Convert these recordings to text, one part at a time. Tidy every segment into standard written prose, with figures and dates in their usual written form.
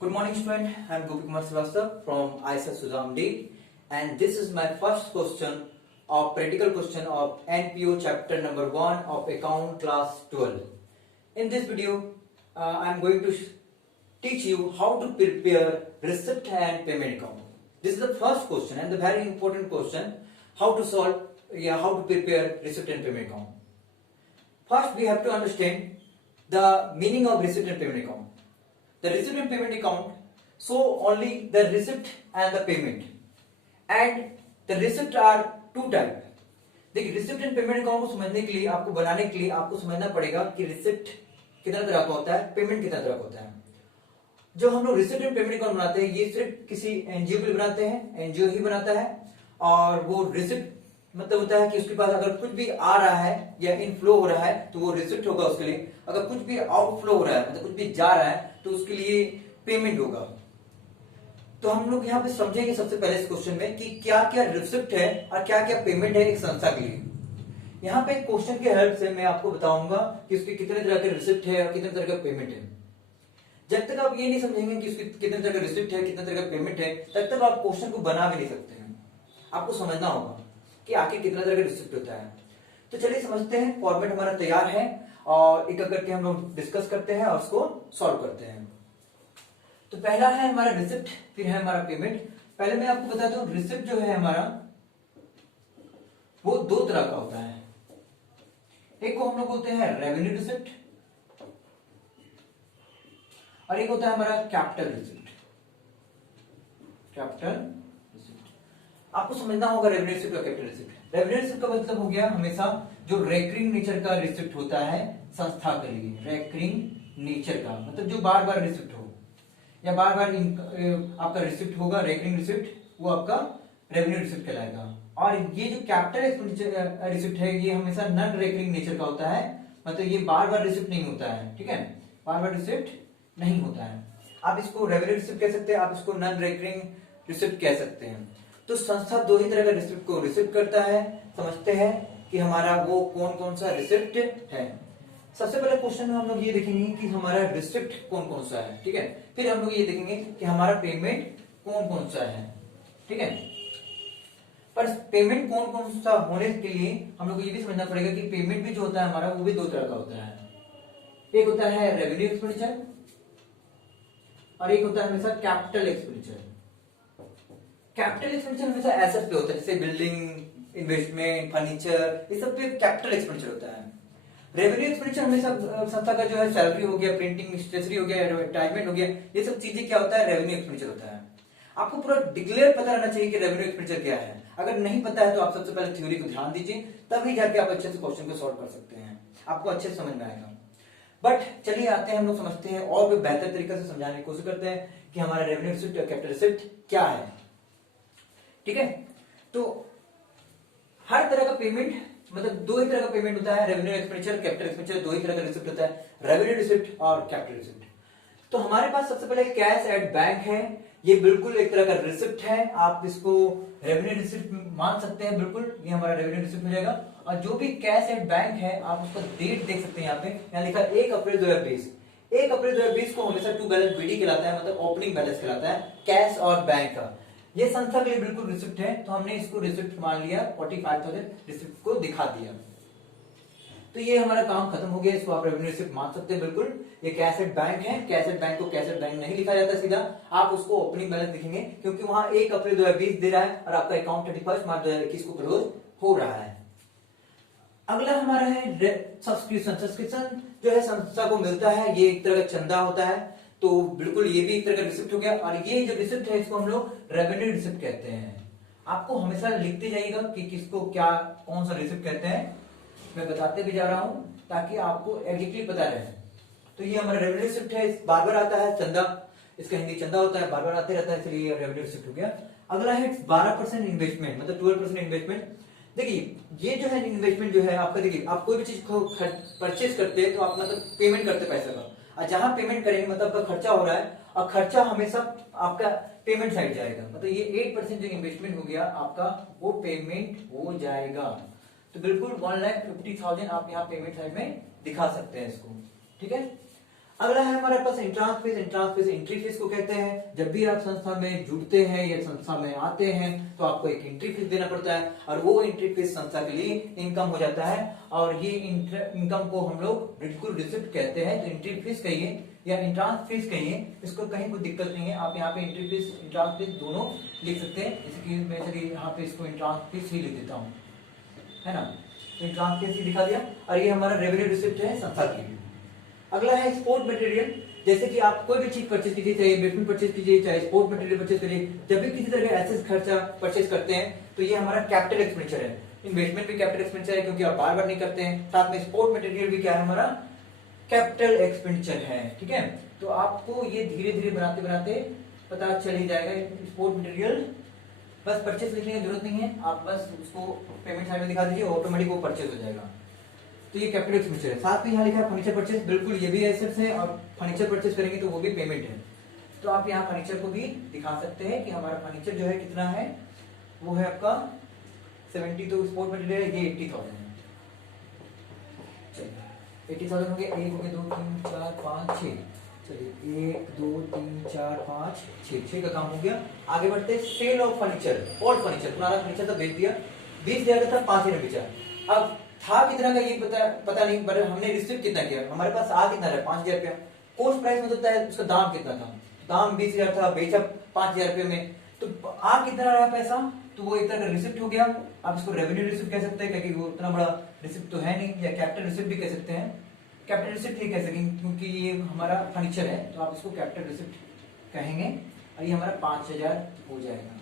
Good morning, student. I am Gopi Kumar Srivastava from ISS Suzamdi, and this is my first question of practical question of NPO chapter number 1 of account class 12. In this video, I am going to teach you how to prepare receipt and payment account. This is the first question and the very important question: how to solve, how to prepare receipt and payment account. First, we have to understand the meaning of receipt and payment account. The receipt and payment account show only the receipt and the payment, and the receipt are two type. देखिए, receipt and payment account को समझने के लिए, आपको बनाने के लिए आपको समझना पड़ेगा कि रिसिप्ट कितना तरह का होता है, पेमेंट कितना तरह का होता है। जो हम लोग रिसिप्ट एंड पेमेंट अकाउंट बनाते हैं, ये सिर्फ किसी एनजीओ के लिए बनाते हैं, एनजीओ ही बनाता है। और वो रिसिप्ट मतलब होता है कि उसके पास अगर कुछ भी आ रहा है या इनफ्लो हो रहा है तो वो रिसिप्ट होगा उसके लिए। अगर कुछ भी आउटफ्लो हो रहा है मतलब कुछ भी जा रहा है तो उसके लिए पेमेंट होगा। तो हम लोग यहाँ पे समझेंगे सबसे पहले इस क्वेश्चन में कि क्या क्या रिसिप्ट है और क्या क्या पेमेंट है एक संस्था के लिए। यहाँ पे क्वेश्चन के हेल्प से मैं आपको बताऊंगा कि उसके कितने तरह के रिसिप्ट है और कितने तरह का पेमेंट है। जब तक आप ये नहीं समझेंगे कि उसके कितने तरह का रिसिप्ट है, कितने तरह का पेमेंट है, तब तक आप क्वेश्चन को बना भी नहीं सकते हैं। आपको समझना होगा कि आखिर कितना तरह का रिसिप्ट होता है। तो चलिए समझते हैं। फॉर्मेट हमारा तैयार है और एक करके हम लोग डिस्कस करते हैं और उसको सॉल्व करते हैं। तो पहला है हमारा रिसिप्ट, फिर है हमारा पेमेंट। पहले मैं आपको बता दूं, रिसिप्ट जो है हमारा वो दो तरह का होता है। एक को हम लोग बोलते हैं रेवेन्यू रिसिप्ट और एक होता है हमारा कैपिटल रिसिप्ट। कैपिटल रिसिप्ट आपको समझना होगा रेवेन्यू रिसिप्ट और कैपिटल रिसिप्ट। रेवेन्यू रिसिप्ट का मतलब हो गया हमेशा जो रेकरिंग नेचर का रिसिप्ट होता है संस्था के लिए। रेकरिंग नेचर का मतलब जो बार बार रिसिप्ट हो या बार बार आपका रिसिप्ट होगा, रेकरिंग रिसिप्ट, वो आपका रेवेन्यू रिसिप्ट कहलाएगा। और ये जो कैपिटल एक्सपेंडिचर रिसिप्ट है ये हमेशा नॉन रेकरिंग नेचर का होता है, मतलब ये बार बार रिसिप्ट नहीं होता है। ठीक है, बार बार रिसिप्ट नहीं होता है। आप इसको रेवेन्यू रिसिप्ट कह सकते हैं, आप इसको नॉन रेकरिंग रिसिप्ट कह सकते हैं। तो संस्था दो ही तरह का रिसिप्ट को रिसिप्ट करता है। समझते हैं कि हमारा वो कौन कौन सा रिसिप्ट है। सबसे पहले क्वेश्चन में हम लोग ये देखेंगे कि हमारा रिसिप्ट कौन कौन सा है। ठीक है, फिर हम लोग ये देखेंगे कि हमारा पेमेंट कौन कौन सा है। ठीक है, पर पेमेंट कौन कौन सा होने के लिए हम लोग को ये भी समझना पड़ेगा कि पेमेंट भी जो होता है हमारा वो भी दो तरह का होता है। एक होता है रेवेन्यू एक्सपेंडिचर और एक होता है हमेशा कैपिटल एक्सपेंडिचर। कैपिटल एक्सपेंडिचर हमेशा एसेट पे होता है, जैसे बिल्डिंग, इन्वेस्टमेंट, फर्नीचर, ये सब पे कैपिटल एक्सपेंडिचर होता है। रेवेन्यू एक्सपेंडिचर हमेशा संस्था का जो है सैलरी हो गया, प्रिंटिंग स्टेशनरी हो गया, एडवर्टाइजमेंट हो गया, ये सब चीजें क्या होता है, रेवेन्यू एक्सपेंडिचर होता है। आपको पूरा डिक्लेयर पता रहना चाहिए कि रेवेन्यू एक्सपेंडिचर क्या है। अगर नहीं पता है तो आप सबसे पहले थ्योरी को ध्यान दीजिए, तभी जाके आप अच्छे से क्वेश्चन को सॉल्व कर सकते हैं, आपको अच्छे से समझ में आएगा। बट चलिए आते हैं, हम लोग समझते हैं और भी बेहतर तरीके से समझाने की कोशिश करते हैं कि हमारा रेवेन्यू रिसिप्ट और कैपिटल रिसिप्ट क्या है। ठीक है, तो हर तरह का पेमेंट मतलब दो ही तरह का पेमेंट होता है, रेवेन्यू एक्सपेंडिचर, कैपिटल एक्सपेंडिचर, दो ही तरह का रिसिप्ट होता है, रेवेन्यू रिसिप्ट और कैपिटल रिसिप्ट। तो हमारे पास सबसे पहले कैश एट बैंक है, ये बिल्कुल एक तरह का रिसिप्ट है। आप इसको रेवेन्यू रिसिप्ट मान सकते हैं, बिल्कुल ये हमारा रेवेन्यू रिसिप्ट हो जाएगा। और जो भी कैश एट बैंक है आप उसका डेट देख सकते हैं, यहाँ पे यहाँ लिखा 1 अप्रैल 2020। 1 अप्रैल 2020 को हमेशा टू बैलेंस बीडी कहलाता है, मतलब ओपनिंग बैलेंस कहलाता है कैश और बैंक का। ये संस्था के लिए बिल्कुल रिसिप्ट है, तो हमने इसको रिसिप्ट मान लिया, 45,000 रिसिप्ट को दिखा दिया। तो ये हमारा काम खत्म हो गया, इसको आप रेवेन्यू रिसिप्ट मान सकते हैं बिल्कुल। ये कैश एट बैंक है, कैश एट बैंक को कैश एट बैंक नहीं लिखा जाता सीधा, आप उसको ओपनिंग बैलेंस लिखेंगे, क्योंकि वहां 1 अप्रैल 2020 दे रहा है और आपका अकाउंट 31 मार्च 2021 को क्लोज हो रहा है। अगला हमारा है सब्सक्रिप्शन। सब्सक्रिप्शन जो है संस्था को मिलता है, ये एक तरह का चंदा होता है, तो बिल्कुल ये भी एक तरह का रिसिप्ट हो गया। और ये जो रिसिप्ट है इसको हम लोग रेवेन्यू रिसिप्ट कहते हैं। आपको हमेशा लिखते जाइएगा कि किसको क्या कौन सा रिसिप्ट कहते हैं, मैं बताते भी जा रहा हूं ताकि आपको एग्जैक्टली पता रहे। तो ये हमारा रेवेन्यू रिसिप्ट है, बार बार आता है, चंदा, इसका हिंदी चंदा होता है, बार बार आते रहता है, इसलिए रेवेन्यू रिसिप्ट हो गया। अगला है 12% इन्वेस्टमेंट, मतलब 12% इन्वेस्टमेंट। देखिए ये जो है इन्वेस्टमेंट जो है आपका, देखिए आप कोई भी चीज को परचेज करते हैं तो आप मतलब पेमेंट करते पैसे का, और जहां पेमेंट करेंगे मतलब आपका खर्चा हो रहा है, और खर्चा हमेशा आपका पेमेंट साइड जाएगा, मतलब ये 8% जो इन्वेस्टमेंट हो गया आपका वो पेमेंट हो जाएगा। तो बिल्कुल 1,50,000 आप यहाँ पेमेंट साइड में दिखा सकते हैं इसको। ठीक है, अगला है हमारे पास entrance fees. Entrance fees entry fees को कहते हैं। जब भी आप संस्था में जुड़ते हैं या संस्था में आते हैं तो आपको एक एंट्री फीस देना पड़ता है, और वो एंट्री फीस संस्था के लिए इनकम हो जाता है, और ये इनकम को हम लोग बिल्कुल रिसिप्ट कहते हैं। तो एंट्री फीस कहिए या एंट्रांस फीस कहिए, इसको कहीं कोई दिक्कत नहीं है। आप यहाँ पे एंट्री फीस एंट्रांस फीस दोनों लिख सकते हैं। जैसे कि मैं चलिए यहाँ पे इसको एंट्रांस फीस ही लिख देता हूँ, है ना। तो एंट्रांस फीस ही दिखा दिया, और ये हमारा रेवेन्यू रिसिप्ट है संस्था की। अगला है स्पोर्ट मटेरियल। जैसे कि आप कोई भी चीज परचेज कीजिए, चाहे इन्वेस्टमेंट परचेज कीजिए, चाहे स्पोर्ट मटेरियल परचेज करिए, जब भी किसी तरह का एसेट खर्चा परचेज करते हैं तो ये हमारा कैपिटल एक्सपेंडिचर है। इन्वेस्टमेंट भी कैपिटल एक्सपेंडिचर है क्योंकि आप बार बार नहीं करते हैं। साथ में स्पोर्ट मटेरियल भी क्या है, हमारा कैपिटल एक्सपेंडिचर है, ठीक है। तो आपको ये धीरे धीरे बनाते बनाते पता चल ही जाएगा। स्पोर्ट मटेरियल बस परचेज लिखने की जरूरत नहीं है, आप बस उसको पेमेंट साइड में दिखा दीजिए, ऑटोमेटिक वो परचेज हो जाएगा। तो ये कैपिटल एक्सपेंडिचर है। साथ में यहाँ लिखा है फर्नीचर परचेज, बिल्कुल ये भी एसेट्स है, और फर्नीचर परचेज करेंगे तो वो भी पेमेंट है। तो आप यहाँ फर्नीचर को भी दिखा सकते हैं कि हमारा फर्नीचर जो है कितना है, वो है आपका 70। तो स्पोर्ट मटेरियल ये 80,000 है। चलिए 80,000 हो गया। 1 हो गया, 2 3 4 5 6। चलिए 1 2 3 4 5 6 का काम हो गया। आगे बढ़ते हैं। Sale of furniture, old furniture, पुराना फर्नीचर तो बेच दिया, 20,000 का था, 5 ने बेचा। अब था कितना का ये पता नहीं, पर हमने रिसीव कितना किया, हमारे पास आ कितना रहा, 5,000 रुपया। कोस्ट प्राइस में होता है उसका दाम कितना था, दाम 20,000 था, बेचा 5,000 रुपये में, तो आ कितना रहा पैसा, तो वो एक तरह का रिसिप्ट हो गया। आप इसको रेवेन्यू रिसिप्ट कह सकते हैं क्योंकि वो इतना बड़ा रिसिप्ट तो है नहीं, या कैपिटल रिसिप्ट भी कह सकते हैं। कैपिटल रिसिप्ट नहीं कह सकेंगे क्योंकि ये हमारा फर्नीचर है, तो आप इसको कैपिटल रिसिप्ट कहेंगे, और ये हमारा 5,000 हो जाएगा।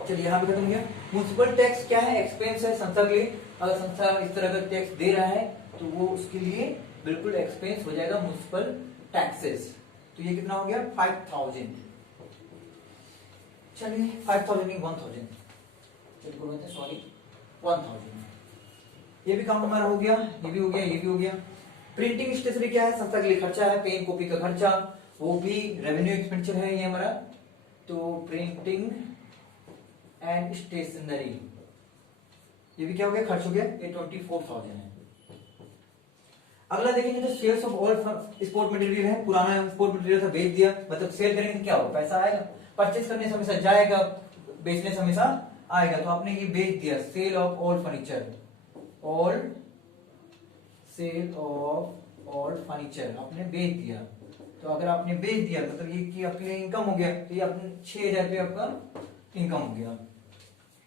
चलिए यहाँ पे खत्म हो गया। म्युनिसिपल टैक्स क्या है, एक्सपेंस है संस्था के लिए। अगर संस्था इस तरह का टैक्स दे रहा है तो वो उसके लिए बिल्कुल एक्सपेंस हो जाएगा, म्युनिसिपल टैक्सेस। तो ये कितना हो गया, 5,000। चलिए 5,000 नहीं 1,000, सॉरी 1,000। ये भी काम हमारा हो गया, ये भी हो गया, ये भी हो गया। प्रिंटिंग स्टेशनरी क्या है, संस्था के लिए खर्चा है, पेन कॉपी का खर्चा, वो भी रेवेन्यू एक्सपेंडिचर है ये हमारा। तो प्रिंटिंग एंड स्टेशनरी ये भी क्या हो गया, खर्च हो गया, ये 24,000 है। अगला देखेंगे तो sales of all sport material है। पुराना स्पोर्ट मटेरियल था, बेच दिया, मतलब सेल करेंगे तो क्या होगा, पैसा आएगा। परचेज करने से हमेशा जाएगा, बेचने से हमेशा आएगा। तो आपने ये बेच दिया, sale of all furniture, all sale of all furniture आपने बेच दिया। तो अगर आपने बेच दिया मतलब ये कि आपके लिए इनकम हो गया, तो ये आपने 6,000 रुपये आपका इनकम हो गया।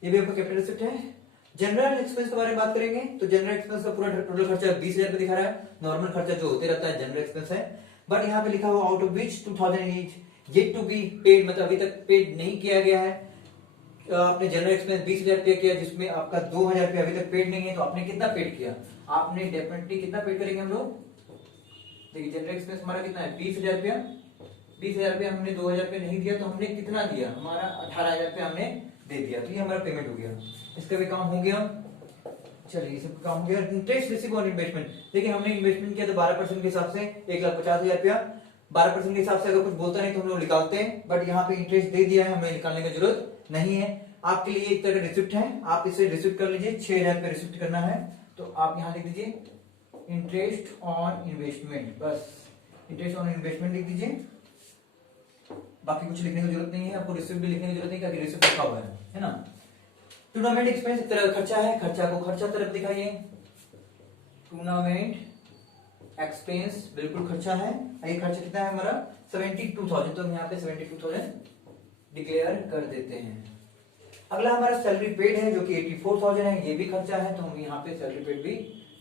ये भी आपका कैपिटल एसेट है। जनरल एक्सपेंस के बारे में बात करेंगे तो जनरल एक्सपेंस का पूरा टोटल खर्चा 20,000 रुपये दिखा रहा है। नॉर्मल खर्चा जो होते रहता है जनरल एक्सपेंस है, बट यहाँ पे लिखा हुआ out of which 2,000 is yet to be paid, मतलब अभी तक पेड नहीं किया गया है। आपने जनरल एक्सपेंस 20,000 रुपया किया, जिसमें आपका 2,000 रुपया अभी तक पेड नहीं है। तो आपने कितना पेड किया, आपने डेफिनेटली कितना पेड करेंगे हम लोग। देखिए जनरल एक्सपेंस हमारा कितना है, 20,000 रुपया। 20,000 रुपया हमने 2,000 रुपया नहीं दिया, तो हमने कितना दिया, हमारा 18,000 रुपया हमने दे दिया। तो ये हमारा पेमेंट हो गया, इसका भी काम हो गया। चलिए इसका काम हो गया। इंटरेस्ट रिसीव ऑन इन्वेस्टमेंट, देखिए हमने इन्वेस्टमेंट किया तो 12% के हिसाब से 1,50,000 रुपया। 12% के हिसाब से अगर कुछ बोलता नहीं तो हम लोग निकालते हैं, बट यहाँ पे इंटरेस्ट दे दिया है, हमें निकालने की जरूरत नहीं है। आपके लिए एक तरह का रिसिप्ट है, आप इसे रिसिप्ट कर लीजिए। 6,000 रुपये रिसिप्ट करना है, तो आप यहाँ लिख दीजिए इंटरेस्ट ऑन इन्वेस्टमेंट, बस इंटरेस्ट ऑन इन्वेस्टमेंट लिख दीजिए। बाकी कुछ लिखने की जरूरत नहीं है, आपको रिसिप्ट भी लिखने की जरूरत नहीं, क्योंकि रिसिप्ट लिखा हुआ है ना। टूर्नामेंट एक्सपेंस एक तरह का खर्चा है, खर्चा को खर्चा तरफ दिखाइए। टूर्नामेंट एक्सपेंस बिल्कुल खर्चा है। ये खर्चा कितना है हमारा 72,000, तो हम यहाँ पे 72,000 डिक्लेयर कर देते हैं। अगला हमारा सैलरी पेड है जो कि 84,000 है, ये भी खर्चा है, तो हम यहाँ पे सैलरी पेड भी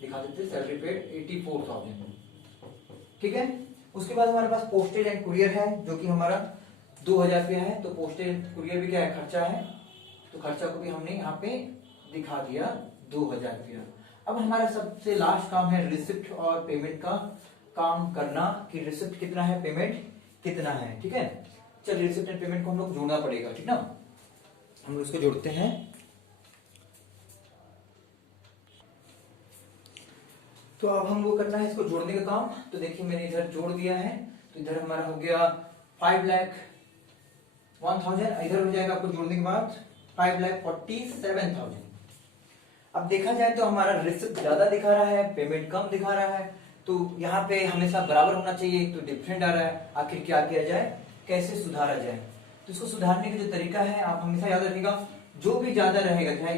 दिखा देते हैं। सैलरी पेड 84,000, ठीक है। उसके बाद हमारे पास पोस्टेज एंड कुरियर है जो कि हमारा 2,000 रुपया है। तो पोस्टेज एंड कुरियर भी क्या है, खर्चा है, तो खर्चा को भी हमने यहाँ पे दिखा दिया 2,000 रुपया। अब हमारा सबसे लास्ट काम है रिसिप्ट और पेमेंट का काम करना, कि रिसिप्ट कितना है, पेमेंट कितना है, ठीक है। चलिए रिसिप्ट एंड पेमेंट को हम लोग जोड़ना पड़ेगा, ठीक ना। हम लोग इसको जोड़ते हैं। तो अब हम लोग करना है इसको जोड़ने का काम। तो देखिए मैंने इधर जोड़ दिया है, तो इधर हमारा हो गया 5,01,000, इधर हो जाएगा आपको जोड़ने के बाद 5,47,000। अब देखा जाए तो हमारा रिसिप्ट ज्यादा दिखा रहा है, पेमेंट कम दिखा रहा है, तो यहाँ पे हमेशा बराबर होना चाहिए, तो डिफरेंट आ रहा है, आखिर क्या किया जाए, कैसे सुधारा जाए। तो इसको सुधारने का जो तरीका है आप हमेशा याद रखिएगा, जो भी ज्यादा रहेगा चाहे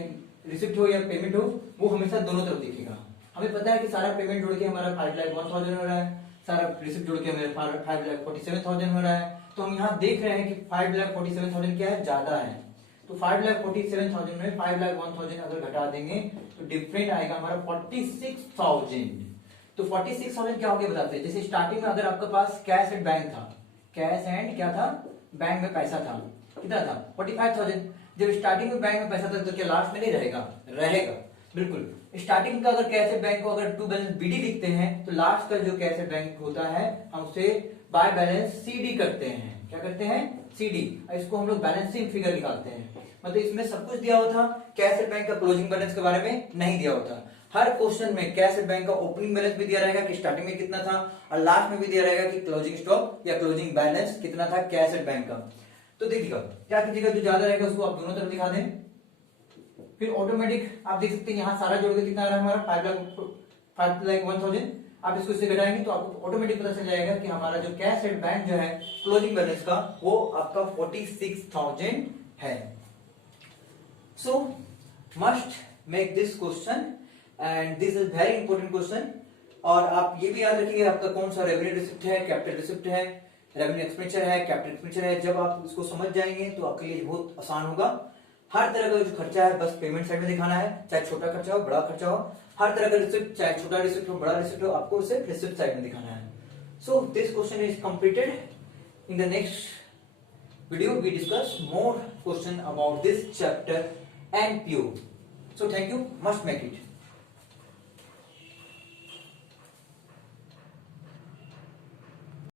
रिसिप्ट हो या पेमेंट हो, वो हमेशा दोनों तरफ दिखेगा। हमें पता है कि सारा पेमेंट जोड़ के हमारा 5,01,000 हो रहा है, सारा रिसिप्ट जोड़ के हमें 5,47,000 हो रहा है, तो हम यहाँ देख रहे हैं कि 5,47,000 क्या है, ज्यादा है। तो 5,47,000 में 5,01,000 अगर घटा देंगे तो डिफरेंट आएगा हमारा 46,000। तो 46,000 क्या हो गया बताते हैं। जैसे स्टार्टिंग में अगर आपके पास कैश एंड बैंक था, कैश एंड क्या था, बैंक में पैसा था, कितना था 45,000। जब स्टार्टिंग में बैंक में पैसा था तो क्या लास्ट में नहीं रहेगा, रहेगा बिल्कुल। स्टार्टिंग का अगर कैश एंड बैंक को अगर टू बैलेंस बीडी लिखते हैं तो लास्ट का जो कैश एंड बैंक होता है हम उसे बाय बैलेंस सीडी करते हैं। क्या करते हैं, सीडी। इसको हम लोग बैलेंसिंग फिगर निकालते हैं। मतलब इसमें सब कुछ दिया हुआ था, कैश एंड बैंक का क्लोजिंग बैलेंस के बारे में नहीं दिया होता। हर क्वेश्चन में कैश एंड बैंक का ओपनिंग बैलेंस भी दिया रहेगा कि स्टार्टिंग में कितना था, और लास्ट में भी दिया रहेगा कि क्लोजिंग स्टॉक या क्लोजिंग बैलेंस कितना था कैश एंड बैंक का। तो देखिएगा क्या कीजिएगा, जो ज्यादा रहेगा उसको आप दोनों तरफ दिखा दें, फिर ऑटोमेटिक आप देख सकते हैं यहाँ सारा जोड़ के कितना आ रहा है हमारा 5,01,000। आप इसको इससे घटाएंगे तो आपको ऑटोमेटिक पता चल जाएगा कि हमारा जो कैश एंड बैंक जो है क्लोजिंग बैलेंस का वो आपका 46,000 है। सो must make this question and this is very important question. और आप ये भी याद रखिएगा आपका कौन सा रेवेन्यू रिसिप्ट है, कैपिटल रिसिप्ट है, रेवेन्यू एक्सपेंडिचर है, कैपिटल एक्सपेंडिचर है। जब आप इसको समझ जाएंगे तो आपके लिए बहुत आसान होगा। हर तरह का जो खर्चा है बस पेमेंट साइड में दिखाना है, चाहे छोटा खर्चा हो बड़ा खर्चा हो, हर तरह का रिसिप्ट चाहे छोटा रिसिप्ट हो बड़ा रिसिप्ट हो, आपको उसे रिसिप्ट साइड में दिखाना है। So this question is completed. In the next video we discuss more question about this chapter and PO. So thank you, must make it.